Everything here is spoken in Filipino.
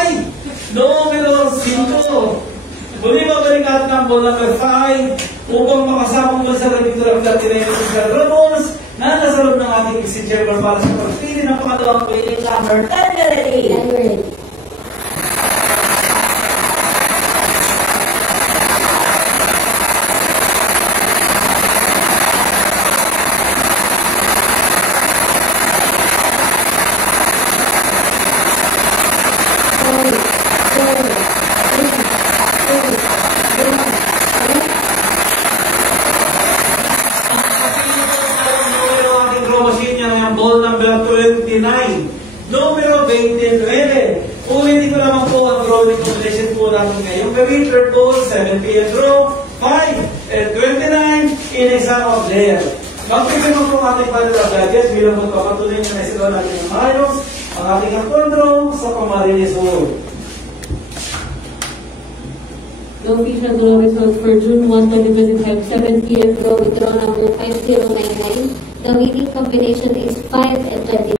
5. Numero 5. Muli babalik natin ang ball number 5 upang makasama mo sa victory of 39 sa Ramos na nasa loob ng ating exchange chamber para sa pagpili ng pangalawang play number 10. Ball number 29. Numero 29. Ulitin ko naman po ang drawing combination po natin ngayon. Gawin third ball, 7 p.m. draw, 5 and 29 in a sum of there. Magpipin mo po ang ating panel of gadgets bilang po patuloy na naisigaw natin ng mayos ang ating control sa Camarines Hall. The official draw results for June 1, 2025, 7 p.m. draw with draw number 5099. The winning combination is 5 and 29.